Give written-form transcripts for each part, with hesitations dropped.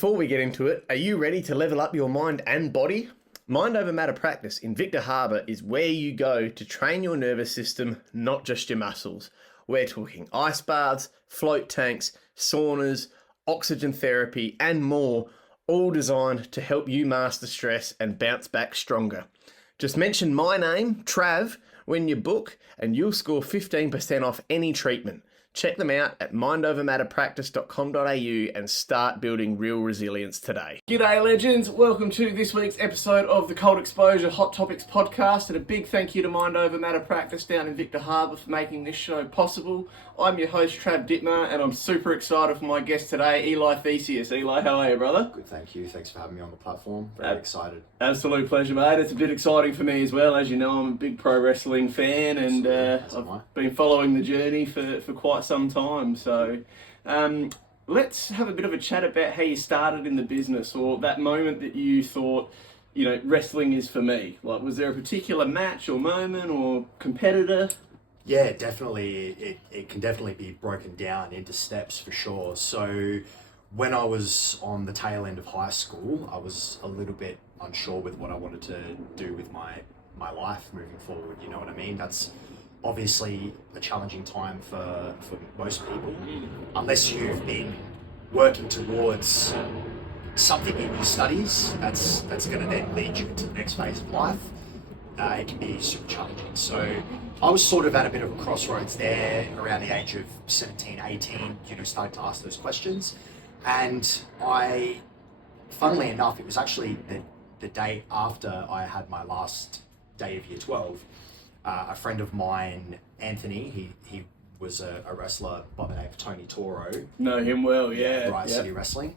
before we get into it, are you ready to level up your mind and body? Mind Over Matter Practice in Victor Harbor is where you go to train your nervous system, not just your muscles. We're talking ice baths, float tanks, saunas, oxygen therapy, and more, all designed to help you master stress and bounce back stronger. Just mention my name, Trav, when you book, and you'll score 15% off any treatment. Check them out at mindovermatterpractice.com.au and start building real resilience today. G'day legends, welcome to this week's episode of the Cold Exposure Hot Topics podcast, and a big thank you to Mind Over Matter Practice down in Victor Harbor for making this show possible. I'm your host Trav Dittmar, and I'm super excited for my guest today, Eli Theseus. Eli, how are you, brother? Good, thank you. Thanks for having me on the platform. Very excited. Absolute pleasure, mate. It's a bit exciting for me as well. As you know, I'm a big pro wrestling fan, and I've been following the journey for quite some time. So let's have a bit of a chat about how you started in the business, or that moment that you thought, you know, wrestling is for me. Like, was there a particular match or moment or competitor? Yeah, definitely. It can definitely be broken down into steps for sure. So when I was on the tail end of high school, I was a little bit unsure with what I wanted to do with my life moving forward. You know what I mean? That's obviously a challenging time for most people, unless you've been working towards something in your studies that's going to then lead you into the next phase of life. It can be super challenging. So I was sort of at a bit of a crossroads there around the age of 17, 18, started to ask those questions. And funnily enough, it was actually the day after I had my last day of year 12. A friend of mine, Anthony, he was a wrestler by the name of Tony Toro. Know him well, yeah. Riot City Wrestling.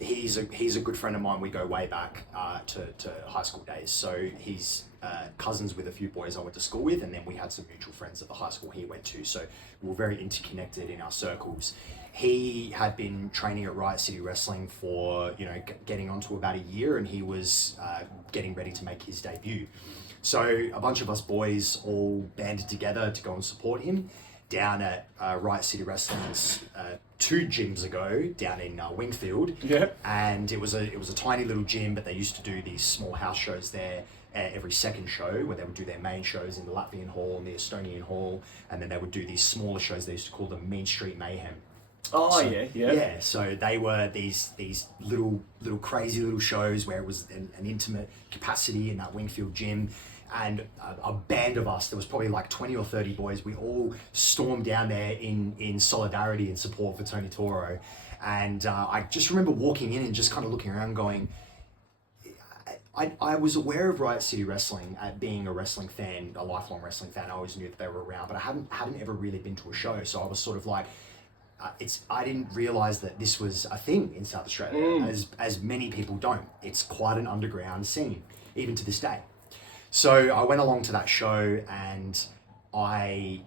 He's a good friend of mine. We go way back to high school days. So he's cousins with a few boys I went to school with, and then we had some mutual friends at the high school he went to. So we were very interconnected in our circles. He had been training at Riot City Wrestling for, getting on to about a year, and he was getting ready to make his debut. So a bunch of us boys all banded together to go and support him down at Riot City Wrestling's 2 gyms ago down in Wingfield. Yeah. And it was a tiny little gym, but they used to do these small house shows there every second show, where they would do their main shows in the Latvian Hall and the Estonian Hall, and then they would do these smaller shows they used to call them Mean Street Mayhem. Oh, so, yeah. Yeah, so they were these little crazy little shows where it was an intimate capacity in that Wingfield gym. And a band of us, there was probably like 20 or 30 boys, we all stormed down there in solidarity and support for Tony Toro. And I just remember walking in and just kind of looking around going, I was aware of Riot City Wrestling, being a wrestling fan, a lifelong wrestling fan. I always knew that they were around, but I hadn't ever really been to a show. So I was sort of like, I didn't realize that this was a thing in South Australia, as many people don't. It's quite an underground scene, even to this day. So I went along to that show, and I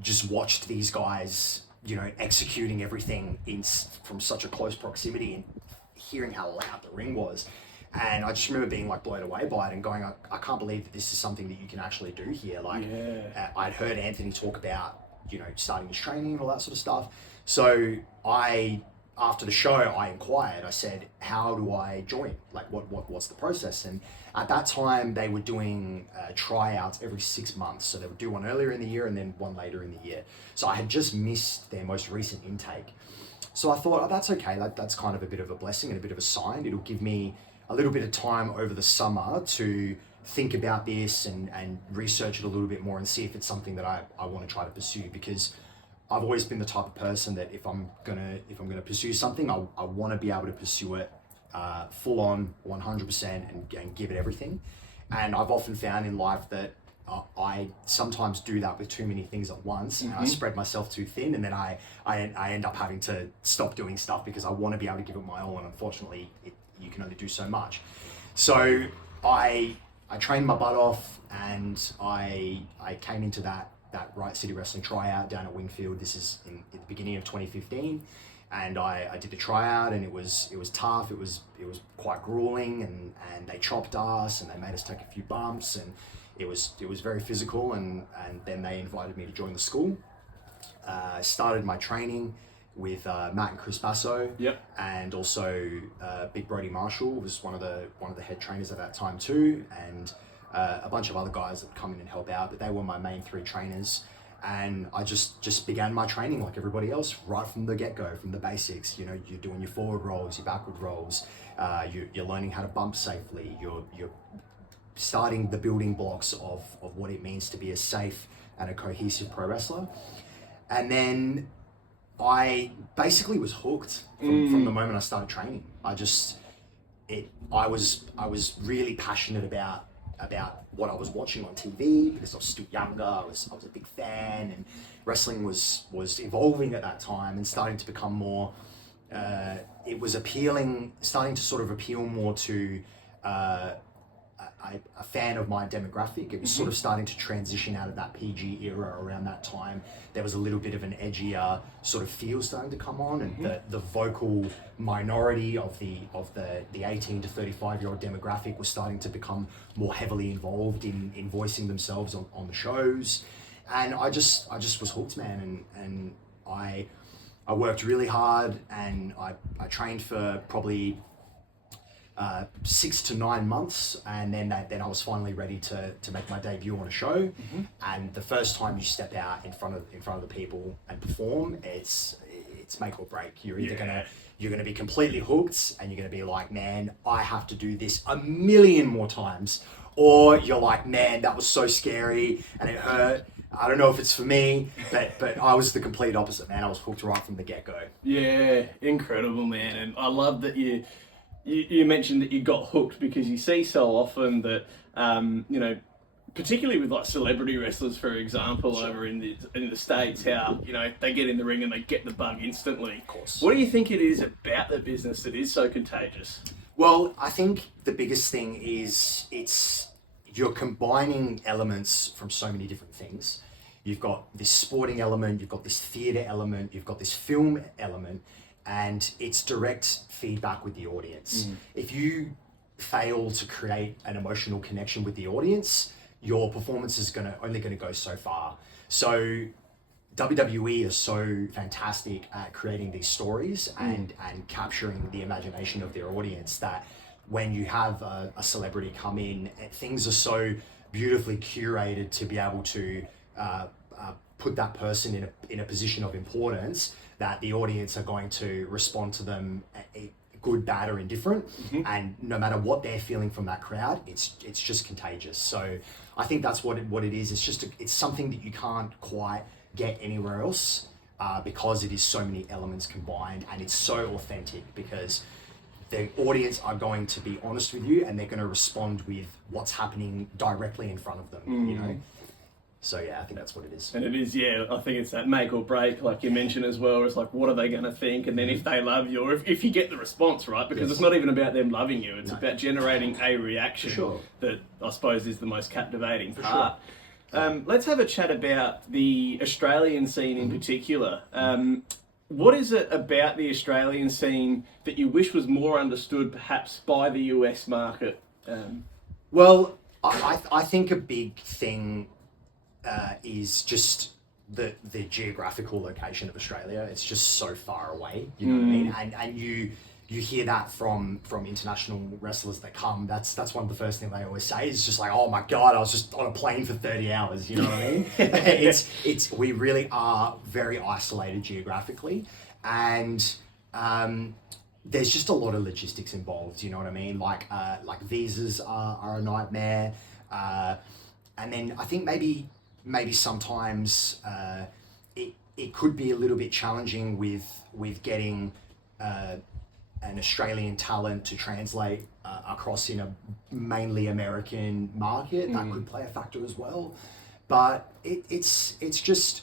just watched these guys, executing everything from such a close proximity, and hearing how loud the ring was. And I just remember being like blown away by it and going, I can't believe that this is something that you can actually do here. Like, I'd heard Anthony talk about, starting his training and all that sort of stuff. So after the show, I inquired. I said, how do I join? Like, what's the process? And at that time, they were doing tryouts every 6 months. So they would do one earlier in the year and then one later in the year. So I had just missed their most recent intake. So I thought, that's okay. That's kind of a bit of a blessing and a bit of a sign. It'll give me a little bit of time over the summer to think about this and research it a little bit more and see if it's something that I want to try to pursue, because I've always been the type of person that if I'm gonna pursue something, I want to be able to pursue it full on, 100%, and give it everything. And I've often found in life that I sometimes do that with too many things at once, and I spread myself too thin, and then I end up having to stop doing stuff because I want to be able to give it my all, and unfortunately, you can only do so much. So I trained my butt off, and I came into that Riot City Wrestling tryout down at Wingfield. This is in the beginning of 2015, and I did the tryout, and it was tough. It was quite grueling, and they chopped us, and they made us take a few bumps, and it was very physical. And then they invited me to join the school. I started my training, Matt and Chris Basso. Yep. And also Big Brody Marshall was one of the head trainers at that time too, and a bunch of other guys that come in and help out. But they were my main 3 trainers, and I just began my training like everybody else right from the get-go, from the basics. You know, you're doing your forward rolls, your backward rolls. You're learning how to bump safely. You're starting the building blocks of what it means to be a safe and a cohesive pro wrestler. And then I basically was hooked from the moment I started training. I was really passionate about what I was watching on TV because I was still younger. I was a big fan, and wrestling was evolving at that time and starting to become more. It was starting to sort of appeal more to a fan of my demographic. It was sort of starting to transition out of that PG era around that time. There was a little bit of an edgier sort of feel starting to come on, and the vocal minority of the 18 to 35-year-old demographic was starting to become more heavily involved in voicing themselves on the shows. And I just was hooked, man, and I worked really hard, and I trained for probably 6 to 9 months, and then I was finally ready to make my debut on a show. And the first time you step out in front of the people and perform, it's make or break. You're either gonna be completely hooked, and you're gonna be like, man, I have to do this a million more times, or you're like, man, that was so scary and it hurt. I don't know if it's for me, but I was the complete opposite, man. I was hooked right from the get-go. Yeah, incredible, man. And I love that you mentioned that you got hooked, because you see so often that, you know, particularly with like celebrity wrestlers, for example, over in the States, how, you know, they get in the ring and they get the bug instantly. Of course. What do you think it is about the business that is so contagious? Well, I think the biggest thing is you're combining elements from so many different things. You've got this sporting element, you've got this theatre element, you've got this film element, and it's direct feedback with the audience. If you fail to create an emotional connection with the audience, your performance is only gonna go so far. So WWE is so fantastic at creating these stories and capturing the imagination of their audience, that when you have a celebrity come in, things are so beautifully curated to be able to put that person in a position of importance that the audience are going to respond to them good, bad, or indifferent. And no matter what they're feeling from that crowd, it's just contagious. So I think that's what it is. It's something that you can't quite get anywhere else, because it is so many elements combined, and it's so authentic, because the audience are going to be honest with you, and they're going to respond with what's happening directly in front of them, you know? So yeah, I think that's what it is. And it is, yeah, I think it's that make or break, like you mentioned as well. It's like, what are they going to think? And then if they love you, or if you get the response, right? Because it's not even about them loving you. It's about generating a reaction that I suppose is the most captivating part. Let's have a chat about the Australian scene in particular. What is it about the Australian scene that you wish was more understood perhaps by the US market? Well, I think a big thing is just the geographical location of Australia. It's just so far away, you know what I mean? And you hear that from international wrestlers that come. That's one of the first things they always say. It's just like, oh my God, I was just on a plane for 30 hours, you know what I mean? We really are very isolated geographically, and there's just a lot of logistics involved, you know what I mean? Like visas are a nightmare. And then I think maybe sometimes it could be a little bit challenging with getting an Australian talent to translate across in a mainly American market. That could play a factor as well. But it's just,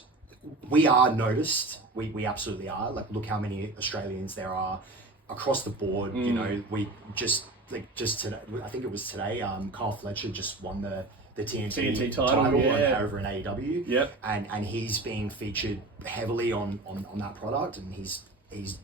we are noticed. We absolutely are. Like, look how many Australians there are across the board. You know, we just today, I think it was today, Kyle Fletcher just won the TNT title over in AEW. Yep. And he's being featured heavily on that product, and he's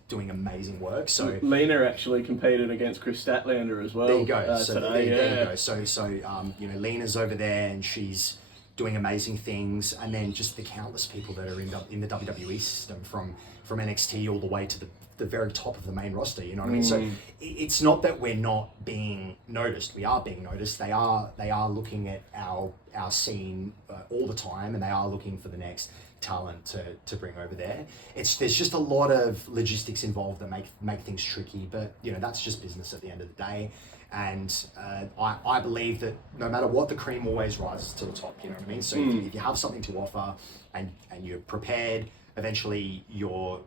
doing amazing work. So Lena actually competed against Chris Statlander as well. There you go. Today, there you go. So you know, Lena's over there, and she's doing amazing things, and then just the countless people that are in the WWE system from NXT all the way to the very top of the main roster, you know what I mean? So it's not that we're not being noticed. We are being noticed. They are looking at our scene all the time, and they are looking for the next talent to bring over there. There's just a lot of logistics involved that make things tricky, but you know, that's just business at the end of the day. And I believe that no matter what, the cream always rises to the top, you know what I mean? So if you have something to offer and you're prepared, eventually your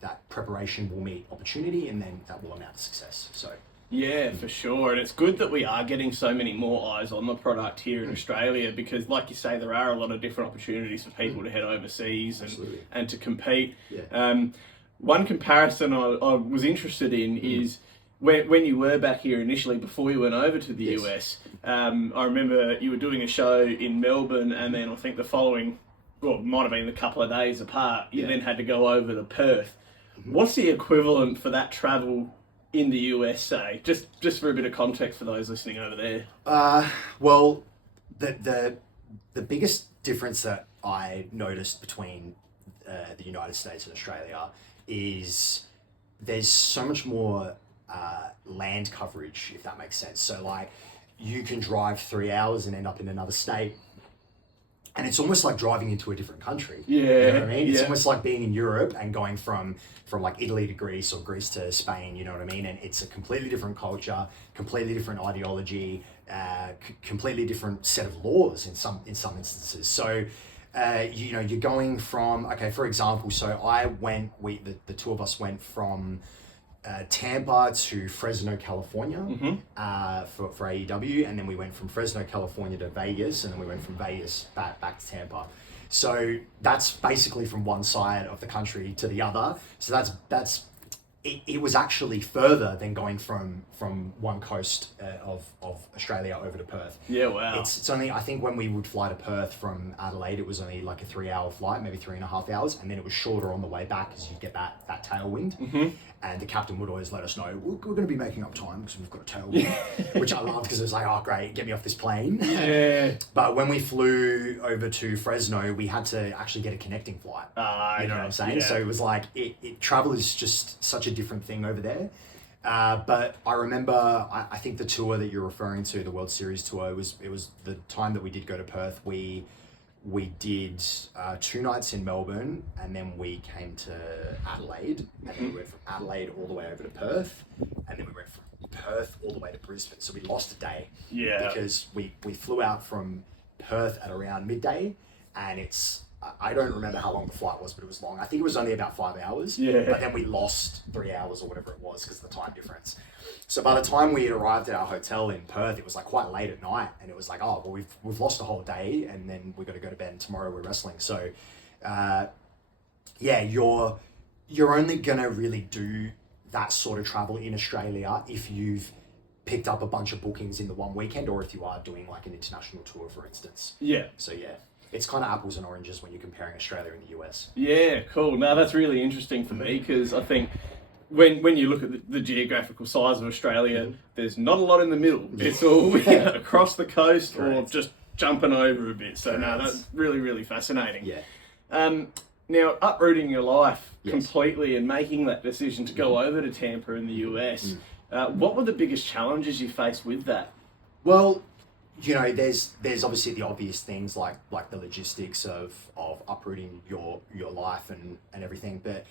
that preparation will meet opportunity, and then that will amount to success. So yeah, for sure. And it's good that we are getting so many more eyes on the product here in Australia, because like you say, there are a lot of different opportunities for people to head overseas and to compete. Yeah. One comparison I was interested in is when you were back here initially, before you went over to the US, I remember you were doing a show in Melbourne, and then I think the following, well, it might have been a couple of days apart, you then had to go over to Perth. What's the equivalent for that travel in the USA? Just for a bit of context for those listening over there. Well, the biggest difference that I noticed between the United States and Australia is there's so much more land coverage, if that makes sense. So like, you can drive 3 hours and end up in another state, and it's almost like driving into a different country. Yeah, you know what I mean? It's almost like being in Europe and going from like Italy to Greece, or Greece to Spain, you know what I mean? And it's a completely different culture, completely different ideology, completely different set of laws in some instances. So you know, you're going from, okay, for example, so the two of us went from Tampa to Fresno, California, for AEW, and then we went from Fresno, California to Vegas, and then we went from Vegas back to Tampa. So that's basically from one side of the country to the other. So that's it was actually further than going from one coast of Australia over to Perth. Yeah, wow. It's only, I think when we would fly to Perth from Adelaide, it was only like a 3-hour flight, maybe 3.5 hours, and then it was shorter on the way back because you get that tailwind. And the captain would always let us know, we're going to be making up time because we've got a tailwind, which I loved because it was like, oh great, get me off this plane. Yeah. But when we flew over to Fresno, we had to actually get a connecting flight. You know what I'm saying? Yeah. So it was like, travel is just such a different thing over there. But I remember, I think the tour that you're referring to, the World Series tour, it was the time that we did go to Perth. We did 2 nights in Melbourne, and then we came to Adelaide, and then we went from Adelaide all the way over to Perth, and then we went from Perth all the way to Brisbane. So we lost a day because we flew out from Perth at around midday, and I don't remember how long the flight was, but it was long. I think it was only about 5 hours, but then we lost 3 hours or whatever it was because of the time difference. So by the time we had arrived at our hotel in Perth, it was like quite late at night, and it was like, oh, well, we've lost a whole day, and then we've got to go to bed, and tomorrow we're wrestling. So, you're only gonna really do that sort of travel in Australia if you've picked up a bunch of bookings in the one weekend, or if you are doing like an international tour, for instance. Yeah. So yeah. It's kind of apples and oranges when you're comparing Australia and the US. Yeah, cool. Now that's really interesting for me, because I think when you look at the geographical size of Australia, there's not a lot in the middle. It's all across the coast or just jumping over a bit. So no, that's really, really fascinating. Yeah. Now, uprooting your life completely and making that decision to go over to Tampa in the US, what were the biggest challenges you faced with that? Well, you know, there's obviously the obvious things like the logistics of uprooting your life and everything, but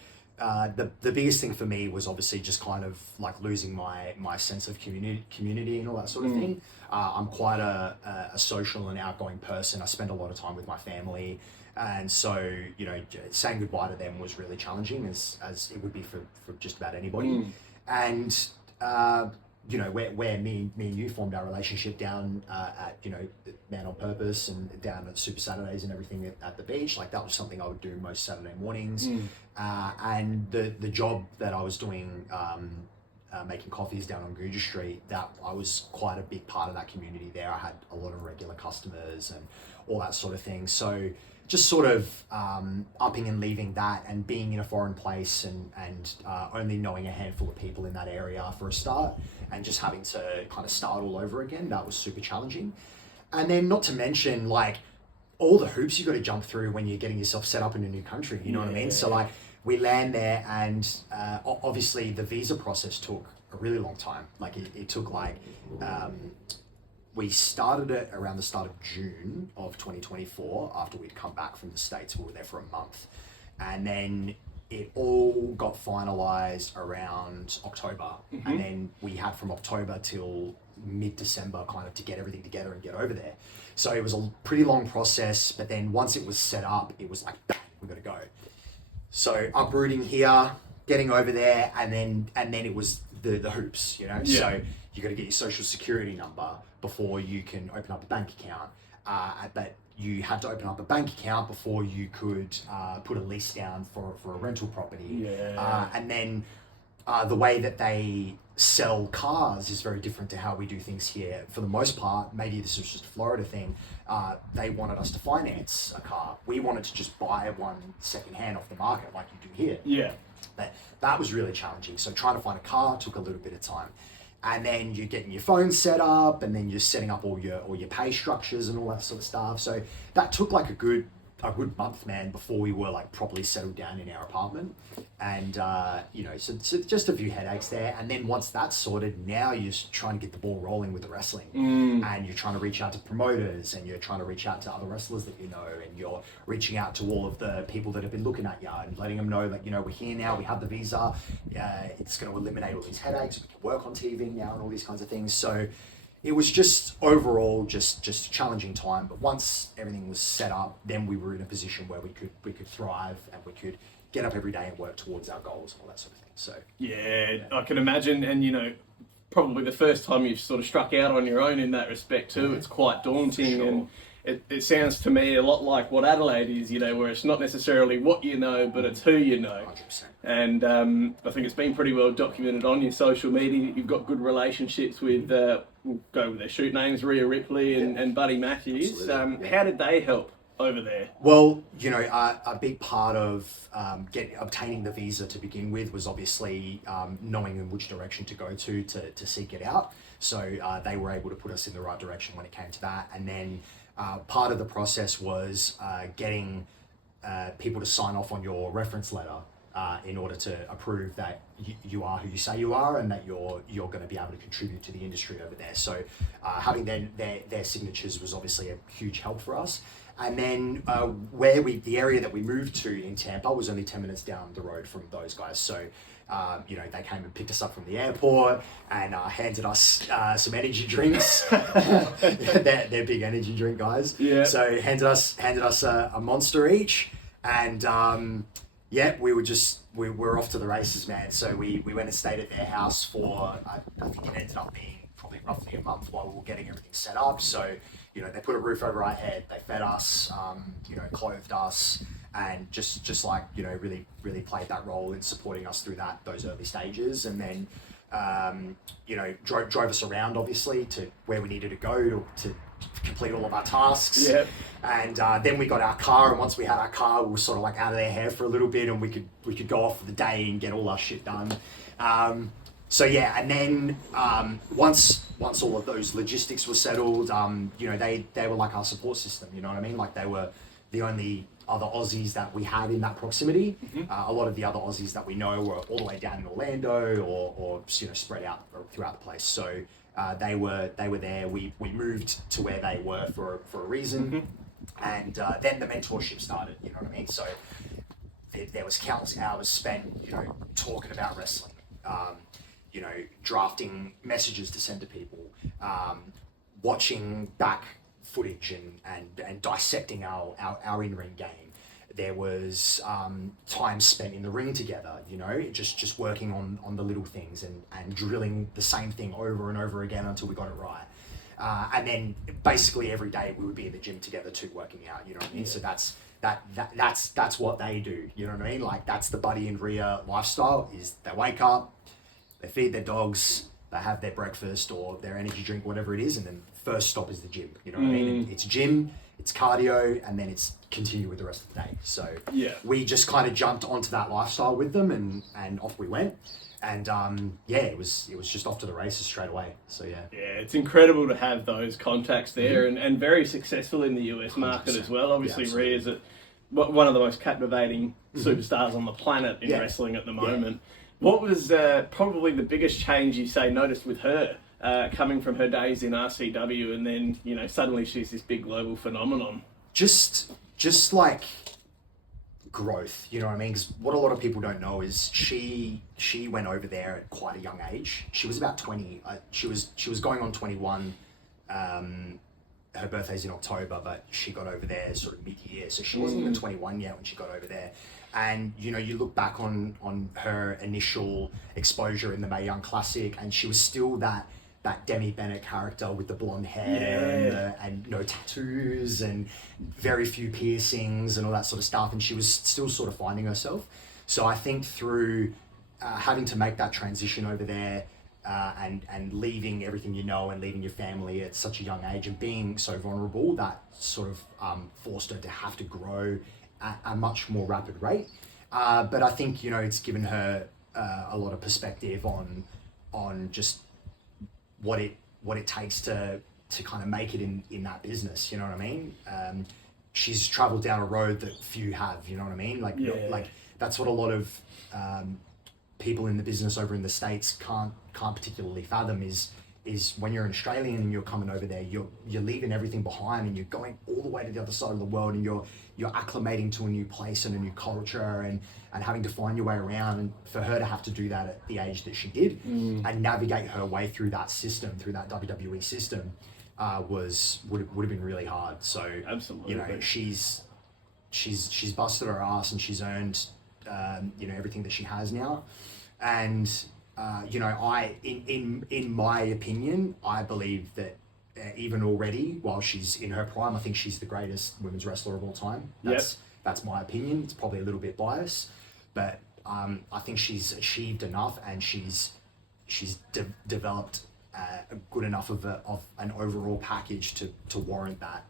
the biggest thing for me was obviously just kind of like losing my sense of community and all that sort of thing. I'm quite a social and outgoing person. I spend a lot of time with my family, and so, you know, saying goodbye to them was really challenging, as it would be for just about anybody. And you know, where me and you formed our relationship down at, you know, Man on Purpose and down at Super Saturdays and everything at the beach, like that was something I would do most Saturday mornings. And the job that I was doing, making coffees down on Guja Street, that I was quite a big part of that community there. I had a lot of regular customers and all that sort of thing. So just sort of upping and leaving that and being in a foreign place and only knowing a handful of people in that area for a start, and just having to kind of start all over again, that was super challenging. And then not to mention, like, all the hoops you got to jump through when you're getting yourself set up in a new country. You know what I mean? So like we land there, and obviously the visa process took a really long time. Like it took like we started it around the start of June of 2024 after we'd come back from the States. We were there for a month, and then it all got finalized around October, and then we had from October till mid-December kind of to get everything together and get over there. So it was a pretty long process, but then once it was set up, it was like, bang, we got to go. So uprooting here, getting over there, and then it was the hoops, you know. So you got to get your social security number before you can open up a bank account. But you had to open up a bank account before you could put a lease down for a rental property. And then the way that they sell cars is very different to how we do things here. For the most part, maybe this was just a Florida thing, they wanted us to finance a car. We wanted to just buy one secondhand off the market like you do here. But that was really challenging. So trying to find a car took a little bit of time. And then you're getting your phone set up, and then you're setting up all your pay structures and all that sort of stuff. So that took like a good month, man, before we were like properly settled down in our apartment. And you know, so just a few headaches there. And then once that's sorted, now you're just trying to get the ball rolling with the wrestling. And you're trying to reach out to promoters, and you're trying to reach out to other wrestlers that you know, and you're reaching out to all of the people that have been looking at you and letting them know that, you know, we're here now, we have the visa, it's going to eliminate all these headaches, we can work on TV now and all these kinds of things. So it was just overall just a challenging time. But once everything was set up, then we were in a position where we could thrive, and we could get up every day and work towards our goals and all that sort of thing. So yeah, I can imagine. And you know, probably the first time you've sort of struck out on your own in that respect too, it's quite daunting. Sure. And it sounds to me a lot like what Adelaide is, you know, where it's not necessarily what you know, but it's who you know. 100%. And I think it's been pretty well documented on your social media. You've got good relationships with, we'll go with their shoot names, Rhea, Ripley and Buddy Matthews. How did they help over there? Well, you know, a big part of obtaining the visa to begin with was obviously knowing in which direction to go to seek it out. So they were able to put us in the right direction when it came to that. And then part of the process was getting people to sign off on your reference letter in order to approve that you are who you say you are, and that you're going to be able to contribute to the industry over there. So having their signatures was obviously a huge help for us. And then the area that we moved to in Tampa was only 10 minutes down the road from those guys. So you know, they came and picked us up from the airport and handed us some energy drinks. they're big energy drink guys. Yeah. So handed us a Monster each, and we were off to the races, man. So we went and stayed at their house for I think it ended up being probably roughly a month while we were getting everything set up. So you know, they put a roof over our head, they fed us, you know, clothed us, and just like, you know, really played that role in supporting us through those early stages. And then you know, drove us around obviously to where we needed to go to complete all of our tasks. Yep. And then we got our car, and once we had our car, we were sort of like out of their hair for a little bit, and we could go off for the day and get all our shit done. So yeah, and then once all of those logistics were settled, you know, they were like our support system, you know what I mean? Like they were the only other Aussies that we had in that proximity. A lot of the other Aussies that we know were all the way down in Orlando or you know, spread out throughout the place. So they were there. We moved to where they were for a reason. And then the mentorship started, you know what I mean? So there was countless hours spent, you know, talking about wrestling, you know, drafting messages to send to people, watching back footage and dissecting our in-ring game. There was time spent in the ring together, you know, just working on the little things and drilling the same thing over and over again until we got it right. And then basically every day we would be in the gym together too, working out, you know what I mean? So that's what they do, you know what I mean? Like that's the Buddy and Rhea lifestyle, is they wake up, they feed their dogs, they have their breakfast or their energy drink, whatever it is, and then first stop is the gym, you know what I mean? It's gym, it's cardio, and then it's continue with the rest of the day. So we just kind of jumped onto that lifestyle with them, and off we went. it was just off to the races straight away. So yeah. Yeah, it's incredible to have those contacts there, and very successful in the US market 100%. as well. Obviously, Yeah, Rhea's one of the most captivating superstars on the planet in wrestling at the moment. What was probably the biggest change you say noticed with her coming from her days in RCW, and then suddenly she's this big global phenomenon? Just like growth, you know what I mean? Because what a lot of people don't know is she went over there at quite a young age. She was about 20. She was going on 21. Her birthday's in October, but she got over there sort of mid-year, so she wasn't even 21 yet when she got over there. And you look back on her initial exposure in the Mae Young Classic, and she was still that Demi Bennett character with the blonde hair and no tattoos and very few piercings and all that sort of stuff, and she was still sort of finding herself. So I think through having to make that transition over there, and leaving everything and leaving your family at such a young age and being so vulnerable, that sort of forced her to have to grow at a much more rapid rate. But I think it's given her a lot of perspective on just what it takes to kind of make it in that business. You know what I mean? She's traveled down a road that few have. You know what I mean? Like that's what a lot of people in the business over in the States can't particularly fathom is when you're an Australian and you're coming over there, you're leaving everything behind and you're going all the way to the other side of the world, and you're acclimating to a new place and a new culture and having to find your way around. And for her to have to do that at the age that she did and navigate her way through that system, through that WWE system, would have been really hard. So absolutely, she's busted her ass and she's earned everything that she has now. And in my opinion, I believe that even already, while she's in her prime, I think she's the greatest women's wrestler of all time. That's my opinion. It's probably a little bit biased, but I think she's achieved enough, and she's developed a good enough of an overall package to warrant that.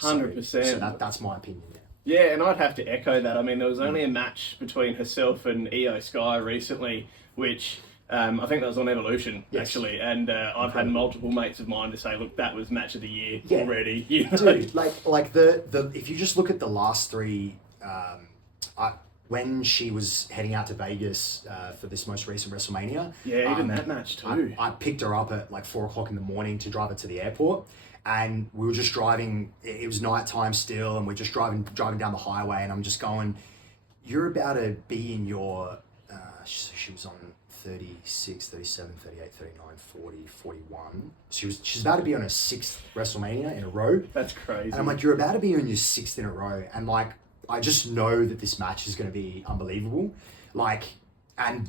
100%. So that's my opinion. Yeah, and I'd have to echo that. I mean, there was only a match between herself and Io Sky recently, which I think that was on Evolution, actually. And I've had multiple mates of mine to say, look, that was match of the year already. Dude, like the if you just look at the last three, when she was heading out to Vegas for this most recent WrestleMania. Yeah, even that match too. I picked her up at like 4:00 in the morning to drive her to the airport. And we were just driving, it was nighttime still, and we're just driving down the highway, and I'm just going, you're about to be in your, she was on 36, 37, 38, 39, 40, 41. She's about to be on her 6th WrestleMania in a row. That's crazy. And I'm like, you're about to be on your 6th in a row. And like, I just know that this match is going to be unbelievable. Like, and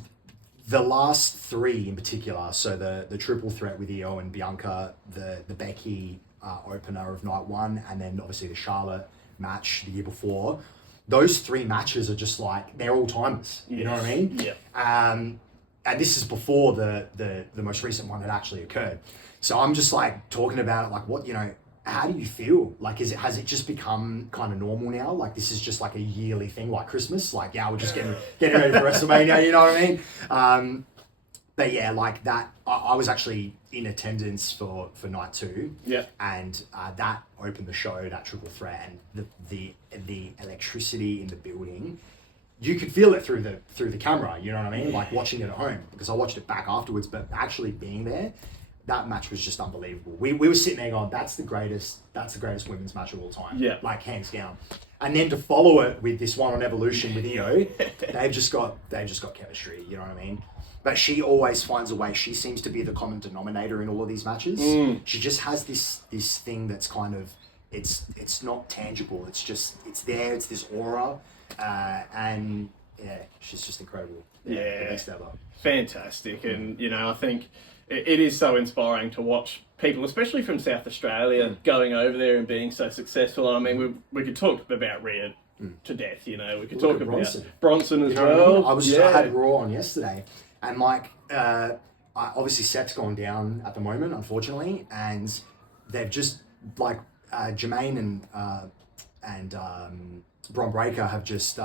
the last three in particular, so the triple threat with Io and Bianca, the Becky opener of night one, and then obviously the Charlotte match the year before, those three matches are just like, they're all timers. You know what I mean? Yeah. And this is before the most recent one had actually occurred. So I'm just like talking about it, like, what, how do you feel? Like, has it just become kind of normal now? Like, this is just like a yearly thing, like Christmas. Like, yeah, we're just getting ready for WrestleMania. You know what I mean? But yeah, like that. I was actually in attendance for night 2. Yeah. And that opened the show, that triple threat, and the electricity in the building. You could feel it through the camera. You know what I mean? Like watching it at home, because I watched it back afterwards. But actually being there, that match was just unbelievable. We were sitting there going, that's the greatest women's match of all time. Yeah. Like, hands down. And then to follow it with this one on Evolution with Io, they've just got chemistry, you know what I mean? But she always finds a way. She seems to be the common denominator in all of these matches. She just has this thing that's kind of, it's not tangible. It's just, it's there. It's this aura. And yeah, she's just incredible. Yeah. The best ever. Fantastic. And, I think it is so inspiring to watch people, especially from South Australia, going over there and being so successful. And I mean, we could talk about Rhea to death, We could talk about Bronson as well. I had Raw on yesterday, and like, obviously Seth's gone down at the moment, unfortunately, and they've just like Jermaine and Bron Breakker have just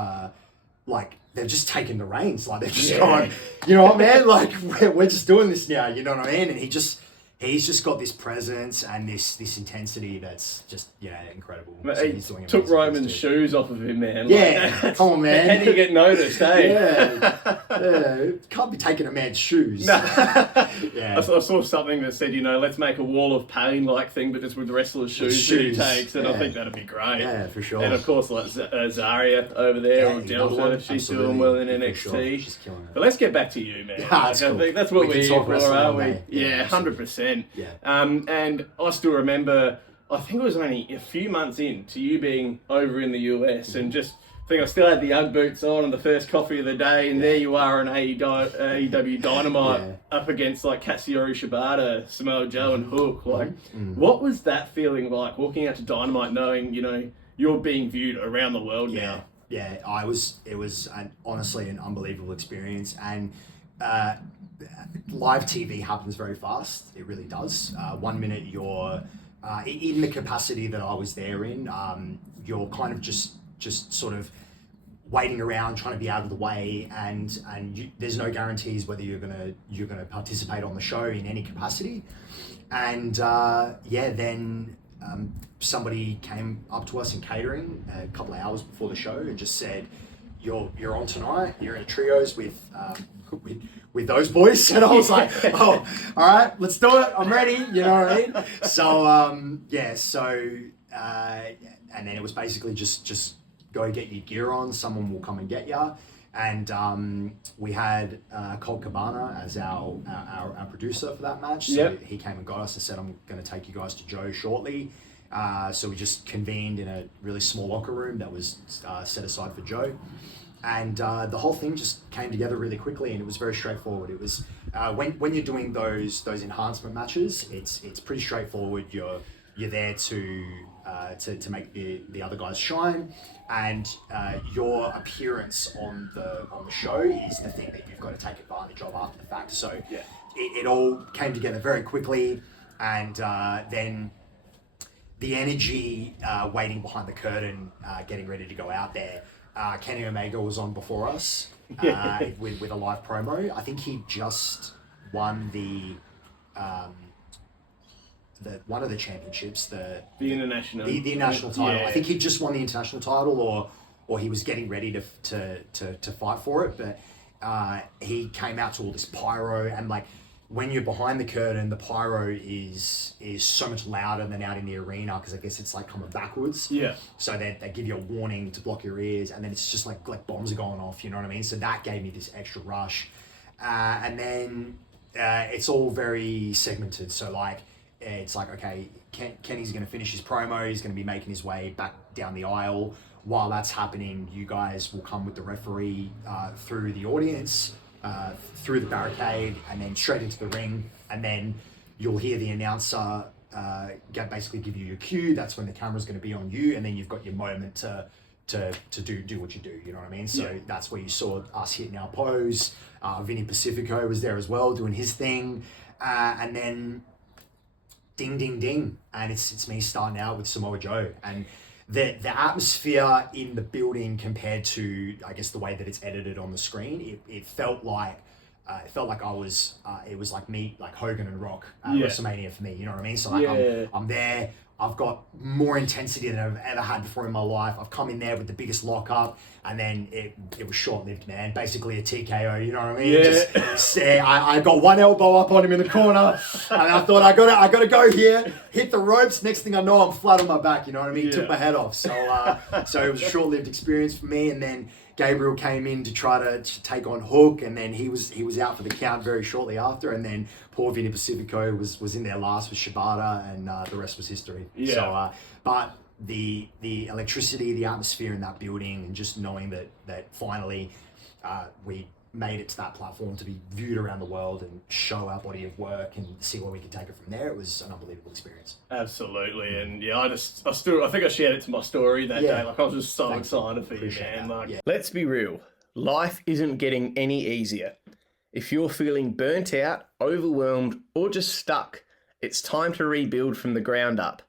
like they've just taken the reins. Like they've just gone, you know what, man? Like we're just doing this now. You know what I mean? And he's just got this presence and this intensity that's just incredible. But So he he's doing took amazing Roman's things too. shoes off of him, man. Yeah, come on, man. How do you get noticed, eh? Yeah, can't be taking a man's shoes. No. Yeah. I saw something that said, let's make a wall of pain like thing, but just with the wrestler's shoes that he takes, and I think that'd be great. Yeah, for sure. And of course, like Zarya over there, or Delta, she's doing well in NXT. Sure. She's killing it. But let's get back to you, man. That's cool. I think that's what we're here for, aren't we? Yeah, 100%. Yeah. And I still remember, I think it was only a few months in to you being over in the US, and just I think I still had the Ugg boots on and the first coffee of the day, and there you are on AEW Dynamite up against like Katsuyori Shibata, Samoa Joe, and Hook. Like, what was that feeling like walking out to Dynamite, knowing you're being viewed around the world now? Yeah, it was honestly an unbelievable experience, and live TV happens very fast. It really does. 1 minute you're in the capacity that I was there in. You're kind of just sort of waiting around, trying to be out of the way, and there's no guarantees whether you're gonna participate on the show in any capacity. And then somebody came up to us in catering a couple of hours before the show and just said, "You're on tonight. You're in a trios with those boys." And I was like, "Oh, all right, let's do it. I'm ready." You know what I mean? So and then it was basically just go get your gear on. Someone will come and get you. And we had Colt Cabana as our producer for that match. So he came and got us and said, "I'm going to take you guys to Joe shortly." So we just convened in a really small locker room that was set aside for Joe. And the whole thing just came together really quickly, and it was very straightforward. It was when you're doing those enhancement matches, it's pretty straightforward. You're there to make the other guys shine, and your appearance on the show is the thing that you've got to take advantage of after the fact. So it all came together very quickly, and then the energy waiting behind the curtain, getting ready to go out there. Kenny Omega was on before us with a live promo. I think he just won the one of the championships, the international title. Yeah. I think he just won the international title, or he was getting ready to fight for it. But he came out to all this pyro, and like when you're behind the curtain, the pyro is so much louder than out in the arena, because I guess it's like coming backwards. Yeah. So they give you a warning to block your ears, and then it's just like bombs are going off. You know what I mean? So that gave me this extra rush, and then it's all very segmented. So like it's like, okay, Kenny's going to finish his promo. He's going to be making his way back down the aisle. While that's happening, you guys will come with the referee through the audience, through the barricade, and then straight into the ring. And then you'll hear the announcer basically give you your cue. That's when the camera's going to be on you, and then you've got your moment to do what you do. You know what I mean? So that's where you saw us hitting our pose. Vinny Pacifico was there as well, doing his thing, and then ding, ding, ding, and it's me starting out with Samoa Joe, and the atmosphere in the building compared to, I guess, the way that it's edited on the screen, it felt like I was it was like me, like Hogan and Rock at WrestleMania for me. You know what I mean? So like I'm there. I've got more intensity than I've ever had before in my life. I've come in there with the biggest lockup, and then it was short-lived, man. Basically a TKO, you know what I mean? Yeah. I got one elbow up on him in the corner, and I thought I gotta go here, hit the ropes. Next thing I know, I'm flat on my back. You know what I mean? Took my head off. So it was a short-lived experience for me, and then Gabriel came in to try to take on Hook, and then he was out for the count very shortly after, and then poor Vinny Pacifico was in there last with Shibata, and the rest was history. Yeah. So, but the electricity, the atmosphere in that building, and just knowing that finally we made it to that platform to be viewed around the world and show our body of work and see where we could take it from there, it was an unbelievable experience. Absolutely. And I think I shared it to my story that day. Like, I was just so excited for you, man. Like, let's be real. Life isn't getting any easier. If you're feeling burnt out, overwhelmed, or just stuck, it's time to rebuild from the ground up.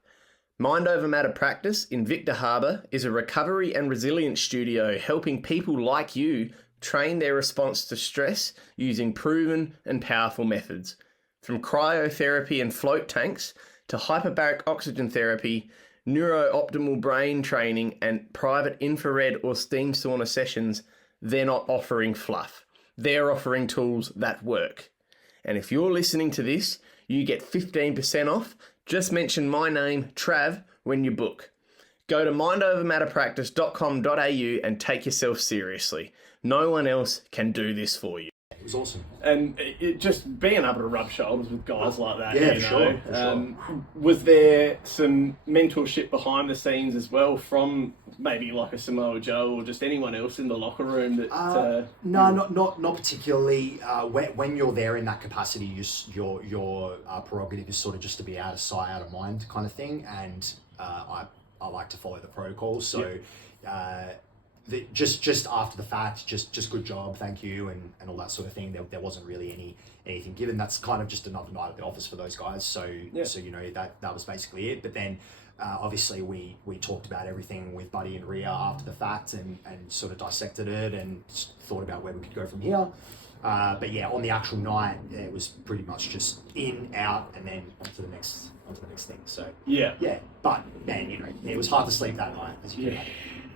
Mind Over Matter Practice in Victor Harbor is a recovery and resilience studio helping people like you train their response to stress using proven and powerful methods. From cryotherapy and float tanks to hyperbaric oxygen therapy, neuro-optimal brain training, and private infrared or steam sauna sessions, they're not offering fluff. They're offering tools that work. And if you're listening to this, you get 15% off. Just mention my name, Trav, when you book. Go to mindovermatterpractice.com.au and take yourself seriously. No one else can do this for you. It was awesome. And it just being able to rub shoulders with guys like that, Yeah, you for know. sure. Was there some mentorship behind the scenes as well from maybe like a Samoa Joe or just anyone else in the locker room that? No, not particularly. When you're there in that capacity, your prerogative is sort of just to be out of sight, out of mind kind of thing. And I like to follow the protocol. So. Yep. Just after the fact, just good job, thank you, and all that sort of thing. There wasn't really anything given. That's kind of just another night at the office for those guys. So you know that was basically it. But then obviously we talked about everything with Buddy and Rhea after the fact and sort of dissected it and thought about where we could go from here. But yeah, on the actual night, it was pretty much just in, out, and then onto the next thing. So yeah. But man, you know, it was hard to sleep that night, as you can imagine.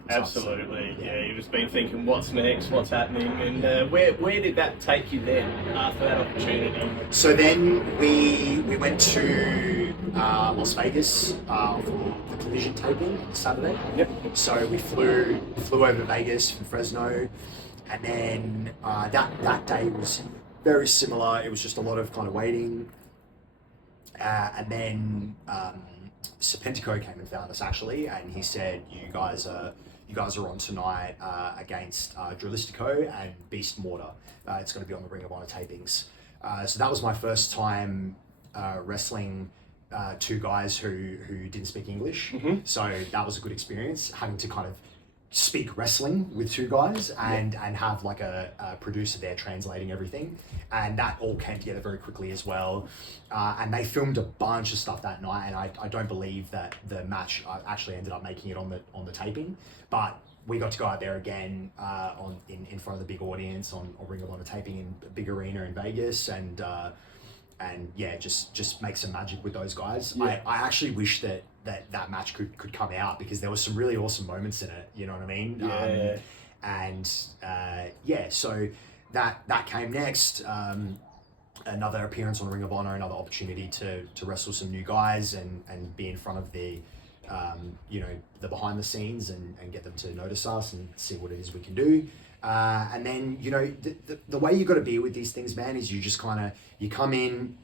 Absolutely, yeah. You've just been thinking, what's next, what's happening, and where did that take you then after that opportunity? So then we went to Las Vegas for the collision taping on Saturday. Yep. So we flew over to Vegas from Fresno, and then that day was very similar. It was just a lot of kind of waiting, and then Serpentico came and found us actually, and he said, you guys are on tonight against Drilistico and Beast Mortar. It's going to be on the Ring of Honor tapings. So that was my first time wrestling two guys who didn't speak English. Mm-hmm. So that was a good experience, having to kind of speak wrestling with two guys and have like a producer there translating everything. And that all came together very quickly as well. And they filmed a bunch of stuff that night, and I don't believe that the match actually ended up making it on the taping, but we got to go out there again in front of the big audience on Ring of Honor taping in a big arena in Vegas, and yeah, just make some magic with those guys. Yeah. I actually wish that match could come out, because there was some really awesome moments in it, you know what I mean? Yeah. So that came next. Another appearance on Ring of Honor, another opportunity to wrestle some new guys and be in front of the the behind the scenes and get them to notice us and see what it is we can do. And then, you know, the way you got to be with these things, man, is you just you come in,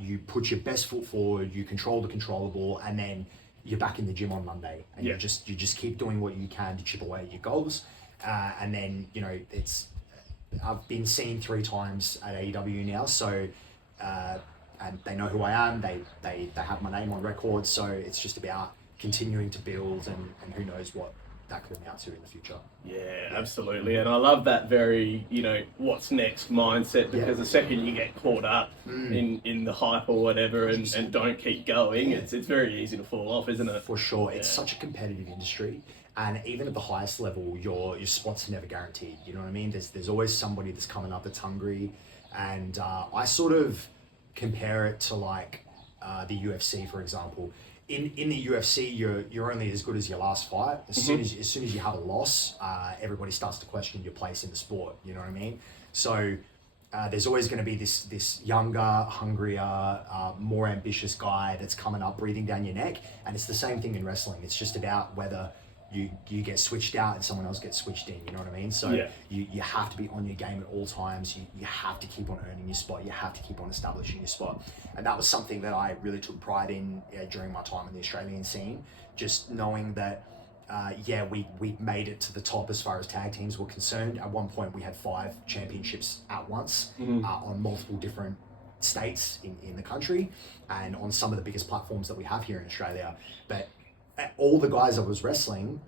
you put your best foot forward, you control the controllable, and then you're back in the gym on Monday, and you just keep doing what you can to chip away at your goals. And then, you know, I've been seen 3 times at AEW now, so and they know who I am. They have my name on record, so it's just about continuing to build, and who knows what that could amount to in the future. Yeah, absolutely. And I love that very, you know, what's next mindset, because the second you get caught up in the hype or whatever and don't keep going, it's very easy to fall off, isn't it? For sure. It's such a competitive industry, and even at the highest level, your spots are never guaranteed. You know what I mean? There's always somebody that's coming up that's hungry, and I sort of compare it to like the UFC, for example. In the UFC, you're only as good as your last fight. As soon as you have a loss, everybody starts to question your place in the sport. You know what I mean? So there's always going to be this younger, hungrier, more ambitious guy that's coming up, breathing down your neck. And it's the same thing in wrestling. It's just about whether you get switched out and someone else gets switched in. You know what I mean? So you have to be on your game at all times. You have to keep on earning your spot. You have to keep on establishing your spot. And that was something that I really took pride in during my time in the Australian scene. Just knowing that, we made it to the top as far as tag teams were concerned. At one point, we had 5 championships at once on multiple different states in the country and on some of the biggest platforms that we have here in Australia. But all the guys I was wrestling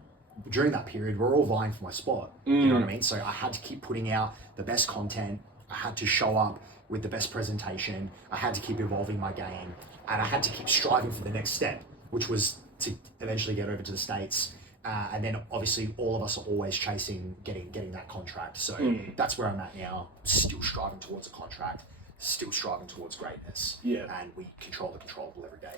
during that period were all vying for my spot. You know what I mean? So I had to keep putting out the best content. I had to show up with the best presentation. I had to keep evolving my game, and I had to keep striving for the next step, which was to eventually get over to the States. And then obviously all of us are always chasing getting that contract. So that's where I'm at now, still striving towards a contract, still striving towards greatness. Yeah. And we control the controllable every day.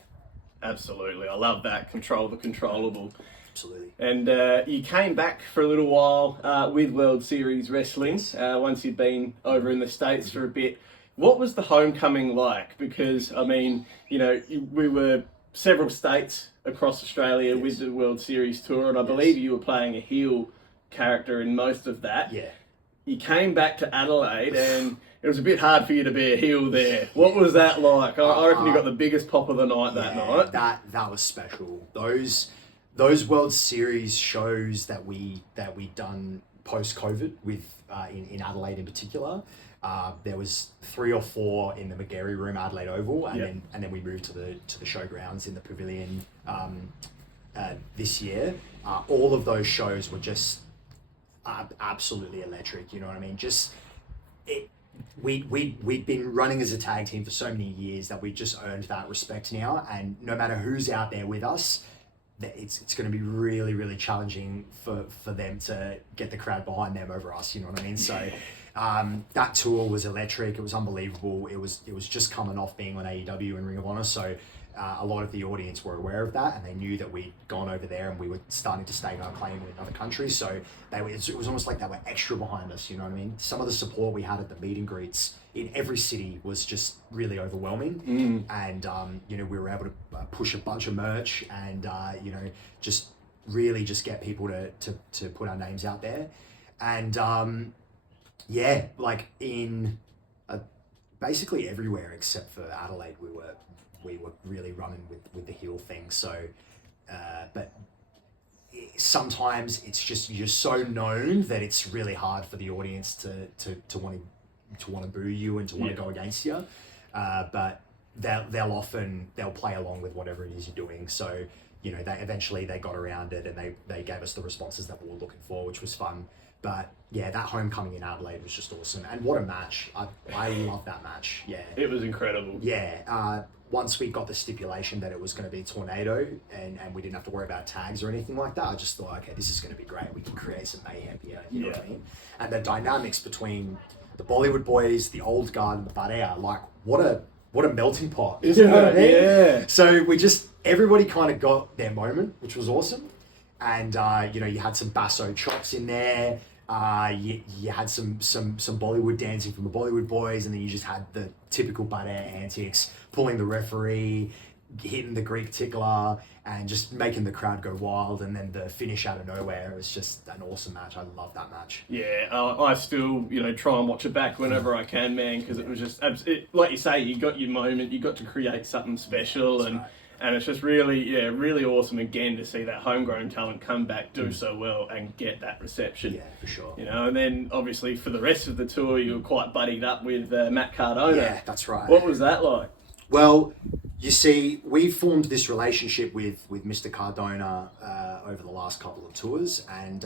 Absolutely. I love that. Control the controllable. Absolutely. And you came back for a little while with World Series Wrestling, once you'd been over in the States for a bit. What was the homecoming like? Because, I mean, you know, we were several states across Australia with the World Series tour, and I believe you were playing a heel character in most of that. Yeah. You came back to Adelaide, and it was a bit hard for you to be a heel there. What was that like? I reckon you got the biggest pop of the night that night. That was special. Those World Series shows that we done post COVID with in Adelaide in particular. There was 3 or 4 in the McGarry Room, Adelaide Oval, and then we moved to the showgrounds in the Pavilion this year. All of those shows were just absolutely electric. You know what I mean? We'd been running as a tag team for so many years that we just earned that respect now. And no matter who's out there with us, it's going to be really, really challenging for them to get the crowd behind them over us. You know what I mean? So. That tour was electric. It was unbelievable. It was just coming off being on AEW and Ring of Honor, so a lot of the audience were aware of that, and they knew that we'd gone over there and we were starting to stake our claim in another country. So it was almost like they were extra behind us. You know what I mean? Some of the support we had at the meet and greets in every city was just really overwhelming, and you know, we were able to push a bunch of merch and you know, just really just get people to put our names out there, and. Yeah, like in basically everywhere except for Adelaide, we were really running with the heel thing. So, but sometimes it's just you're so known that it's really hard for the audience to want to boo you and to want to go against you. But they'll play along with whatever it is you're doing. So, you know, they eventually got around it and they gave us the responses that we were looking for, which was fun. But yeah, that homecoming in Adelaide was just awesome. And what a match. I love that match. Yeah. It was incredible. Yeah. Once we got the stipulation that it was going to be Tornado and we didn't have to worry about tags or anything like that, I just thought, okay, this is going to be great. We can create some mayhem here. You know what I mean? And the dynamics between the Bollywood boys, the old guard, and the Barea, like, what a melting pot. You know what I mean? Yeah. So everybody kind of got their moment, which was awesome. And you know, you had some basso chops in there. You had some Bollywood dancing from the Bollywood boys, and then you just had the typical Badair antics, pulling the referee, hitting the Greek tickler, and just making the crowd go wild. And then the finish out of nowhere, it was just an awesome match. I love that match. Yeah, I still, you know, try and watch it back whenever I can, man, because it was just, like you say, you got your moment, you got to create something special, and. Right. And it's just really awesome again to see that homegrown talent come back, do so well, and get that reception. Yeah, for sure. You know, and then obviously for the rest of the tour, you were quite buddied up with Matt Cardona. Yeah, that's right. What was that like? Well, you see, we formed this relationship with Mr. Cardona over the last couple of tours, and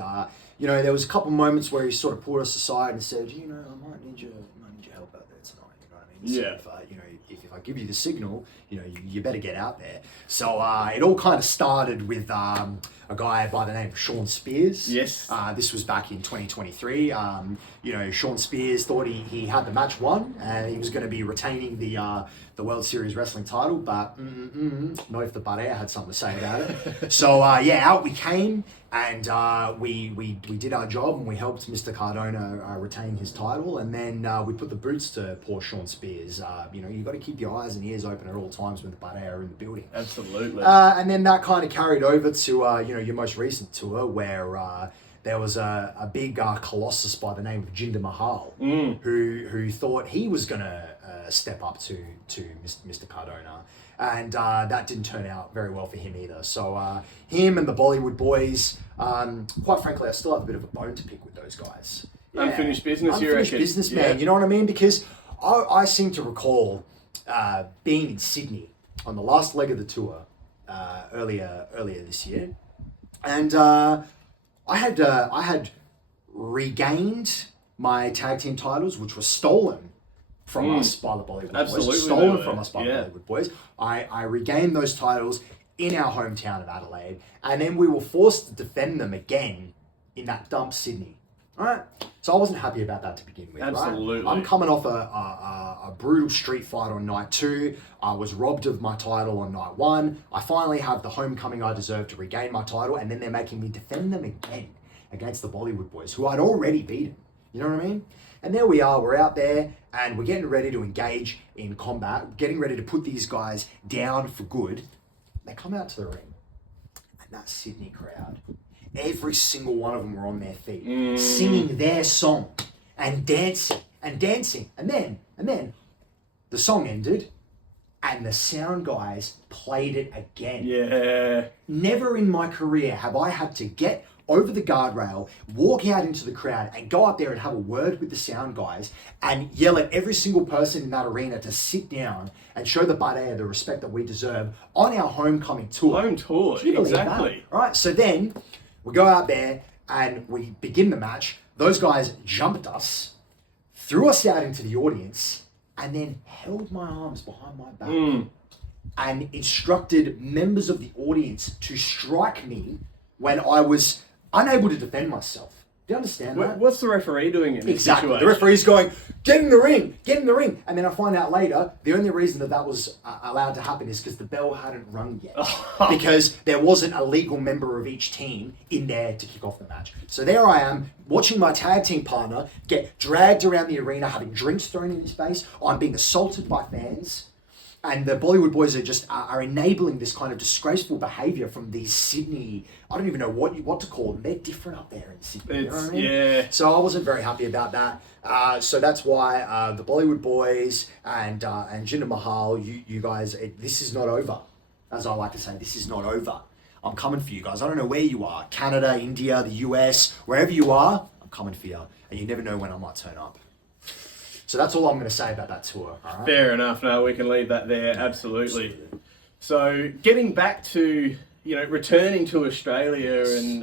you know, there was a couple moments where he sort of pulled us aside and said, you know, I might need your help out there tonight. You know what I mean? Yeah. So if, you know, if I give you the signal, you know, you better get out there. So it all kind of started with a guy by the name of Sean Spears. Yes. This was back in 2023. You know, Sean Spears thought he had the match won and he was going to be retaining the World Series Wrestling title, but not if the Badair had something to say about it. So out we came, and we did our job and we helped Mr. Cardona retain his title, and then we put the boots to poor Sean Spears. You know, you've got to keep your eyes and ears open at all times when the Badair are in the building. Absolutely. And then that kind of carried over to you know, your most recent tour where there was a big colossus by the name of Jinder Mahal who thought he was going to step up to Mr. Cardona. And that didn't turn out very well for him either. So him and the Bollywood boys, quite frankly, I still have a bit of a bone to pick with those guys. Yeah. Unfinished business, you reckon? Unfinished business, man. You know what I mean? Because I seem to recall being in Sydney on the last leg of the tour earlier this year, and I had regained my tag team titles, which were stolen from us by the Bollywood boys. Stolen from us by the Bollywood boys. I regained those titles in our hometown of Adelaide, and then we were forced to defend them again in that dump Sydney. All right, so I wasn't happy about that to begin with. Absolutely. Right? I'm coming off a brutal street fight on night 2. I was robbed of my title on night 1. I finally have the homecoming I deserve to regain my title, and then they're making me defend them again against the Bollywood boys, who I'd already beaten. You know what I mean? And there we are, we're out there, and we're getting ready to engage in combat, getting ready to put these guys down for good. They come out to the ring, and that Sydney crowd, every single one of them were on their feet, singing their song, and dancing, and then the song ended, and the sound guys played it again. Yeah. Never in my career have I had to get over the guardrail, walk out into the crowd, and go up there and have a word with the sound guys and yell at every single person in that arena to sit down and show the butt air the respect that we deserve on our homecoming tour. Home tour, Can you believe exactly. that? Right, so then we go out there and we begin the match. Those guys jumped us, threw us out into the audience, and then held my arms behind my back and instructed members of the audience to strike me when I was unable to defend myself. Do you understand that? What's the referee doing in this situation? The referee's going, get in the ring, get in the ring. And then I find out later, the only reason that was allowed to happen is because the bell hadn't rung yet. Because there wasn't a legal member of each team in there to kick off the match. So there I am, watching my tag team partner get dragged around the arena, having drinks thrown in his face. I'm being assaulted by fans. And the Bollywood boys are just are enabling this kind of disgraceful behaviour from these Sydney. I don't even know what to call them. They're different up there in Sydney. You know what I mean? Yeah. So I wasn't very happy about that. So that's why the Bollywood boys and Jinder Mahal, you guys, this is not over. As I like to say, this is not over. I'm coming for you guys. I don't know where you are, Canada, India, the US, wherever you are, I'm coming for you. And you never know when I might turn up. So that's all I'm going to say about that tour. All right? Fair enough. No, we can leave that there. Absolutely. So getting back to, returning to Australia and,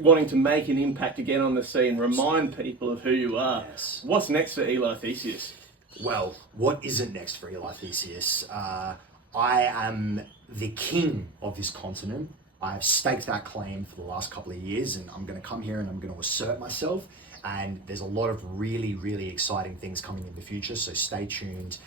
wanting to make an impact again on the scene, remind people of who you are. Yes. What's next for Eli Theseus? Well, what isn't next for Eli Theseus? I am the king of this continent. I've staked that claim for the last couple of years, and I'm going to come here and I'm going to assert myself. And there's a lot of really, really exciting things coming in the future, so stay tuned.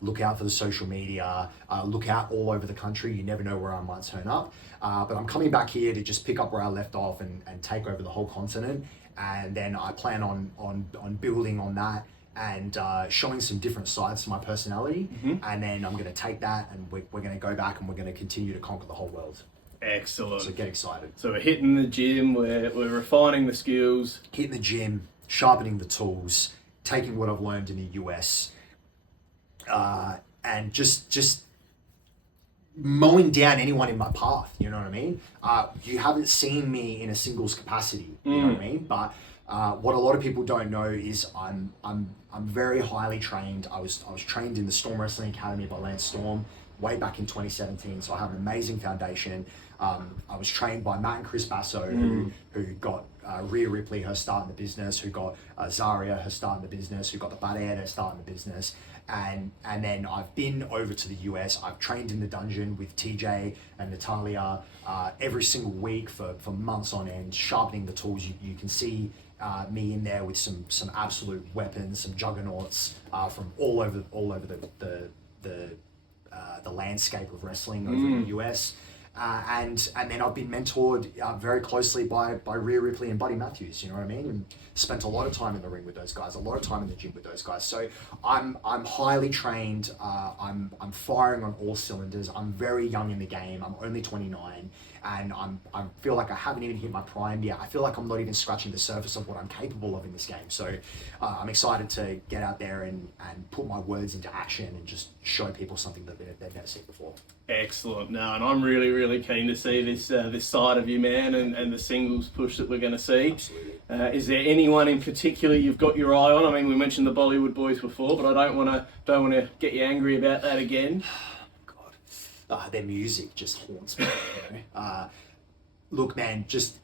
Look out for the social media. Look out all over the country. You never know where I might turn up. But I'm coming back here to just pick up where I left off and take over the whole continent. And then I plan on building on that and showing some different sides to my personality. Mm-hmm. And then I'm going to take that and we're going to go back and we're going to continue to conquer the whole world. Excellent. So get excited. So we're hitting the gym, we're refining the skills. Hitting the gym, sharpening the tools, taking what I've learned in the US, and just mowing down anyone in my path, you know what I mean? You haven't seen me in a singles capacity, you know what I mean? But what a lot of people don't know is I'm very highly trained. I was trained in the Storm Wrestling Academy by Lance Storm way back in 2017, so I have an amazing foundation. I was trained by Matt and Chris Basso, who got Rhea Ripley her start in the business, who got Zaria her start in the business, who got the Butt Air her start in the business, and then I've been over to the US. I've trained in the dungeon with TJ and Natalia every single week for months on end, sharpening the tools. You can see me in there with some absolute weapons, some juggernauts from all over the landscape of wrestling over in the US. And then I've been mentored very closely by Rhea Ripley and Buddy Matthews, you know what I mean? And spent a lot of time in the ring with those guys, a lot of time in the gym with those guys. So I'm highly trained. I'm firing on all cylinders. I'm very young in the game. I'm only 29, and I feel like I haven't even hit my prime yet. I feel like I'm not even scratching the surface of what I'm capable of in this game. So I'm excited to get out there and put my words into action and just show people something that they've never seen before. Excellent. No, and I'm really, really keen to see this side of you, man, and the singles push that we're going to see. Absolutely. Is there anyone in particular you've got your eye on? I mean, we mentioned the Bollywood boys before, but I don't want to get you angry about that again. God, their music just haunts me. You know? Look, man, just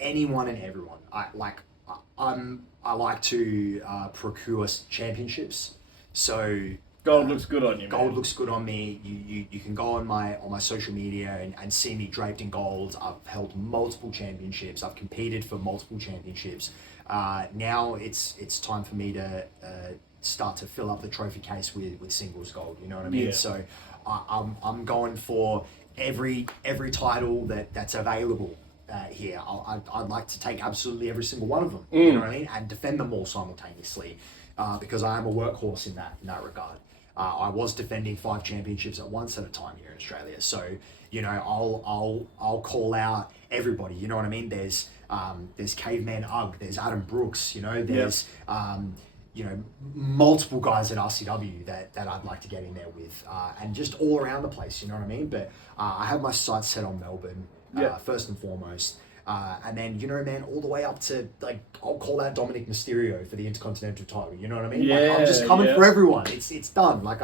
anyone and everyone. I like to procure championships. So Gold looks good on you, man. Gold looks good on me. You can go on my social media and see me draped in gold. I've held multiple championships. I've competed for multiple championships. Now it's time for me to start to fill up the trophy case with singles gold. You know what I mean? Yeah. So I'm going for every title that's available here. I'd like to take absolutely every single one of them. You know what I mean? And defend them all simultaneously, because I am a workhorse in that regard. I was defending 5 championships at once at a time here in Australia. So, you know, I'll call out everybody. You know what I mean? There's Caveman Ugg. There's Adam Brooks. You know, there's you know, multiple guys at RCW that I'd like to get in there with, and just all around the place. You know what I mean? But I have my sights set on Melbourne first and foremost. And then, you know, man, all the way up to, like, I'll call out Dominic Mysterio for the Intercontinental title. You know what I mean? Like, I'm just coming for everyone. It's done. Like,